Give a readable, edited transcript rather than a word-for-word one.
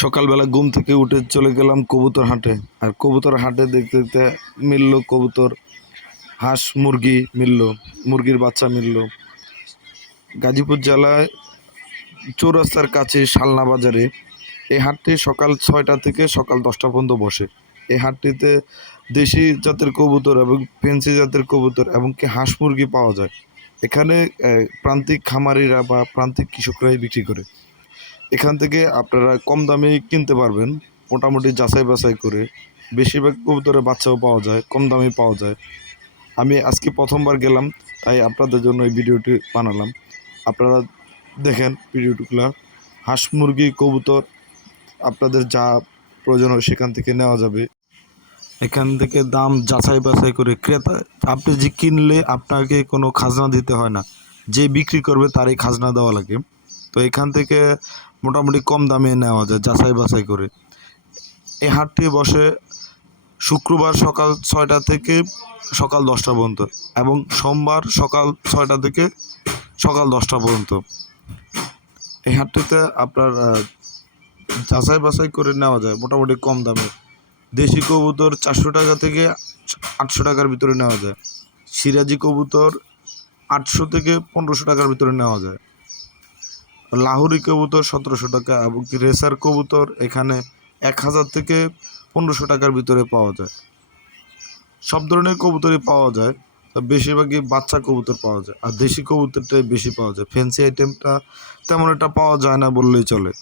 সকালবেলা ঘুম থেকে উঠে চলে গেলাম কবুতর হাটে। আর কবুতর হাটে দেখতে দেখতে মিলল কবুতর, হাঁস, মুরগি মিলল, মুরগির বাচ্চা মিলল। গাজীপুর জেলায় চৌরাস্তার কাছে শালনা বাজারে এই হাটটি সকাল 6টা থেকে সকাল 10টা পর্যন্ত বসে। এই হাটটিতে দেশি জাতের কবুতর এবং ফেন্সি জাতের কবুতর এবং কি হাঁস মুরগি পাওয়া যায়। এখানে প্রান্তিক খামারিরা বা প্রান্তিক কৃষকরাই বিক্রি করে। এখান থেকে আপনারা কম দামে কিনতে পারবেন, মোটামুটি যাচাই বাছাই করে। বেশিরভাগ কবুতরের বাচ্চাও পাওয়া যায়, কম দামে পাওয়া যায়। আমি আজকে প্রথমবার গেলাম, তাই আপনাদের জন্য এই ভিডিওটি বানালাম। আপনারা দেখেন ভিডিওগুলো। হাঁস মুরগি কবুতর আপনাদের যা প্রয়োজন হয় সেখান থেকে নেওয়া যাবে। এখান থেকে দাম যাচাই বাছাই করে ক্রেতা, আপনি যে কিনলে আপনাকে কোনো খাজনা দিতে হয় না, যে বিক্রি করবে তারই খাজনা দেওয়া লাগে। তো এখান থেকে মোটামুটি কম দামে নেওয়া যায় যাচাই বাছাই করে। এই হাটটি বসে শুক্রবার সকাল 6টা থেকে সকাল 10টা পর্যন্ত এবং সোমবার সকাল 6টা থেকে সকাল 10টা পর্যন্ত। এই হাটটিতে আপনার যাচাই বাছাই করে নেওয়া যায় মোটামুটি কম দামে। দেশি কবুতর 400 টাকা থেকে 800 টাকার ভিতরে নেওয়া যায়। সিরাজি কবুতর 800 থেকে 1500 টাকার ভিতরে নেওয়া যায়। লাহোরি কবুতর 1700 টাকা এবং রেসার কবুতর এখানে 1000 থেকে 1500 টাকার ভিতরে পাওয়া যায়। সব ধরনের কবুতরই পাওয়া যায়, বেশিরভাগই বাচ্চা কবুতর পাওয়া যায় আর দেশি কবুতরটাই বেশি পাওয়া যায়। ফ্যান্সি আইটেমটা তেমন একটা পাওয়া যায় না বললেই চলে।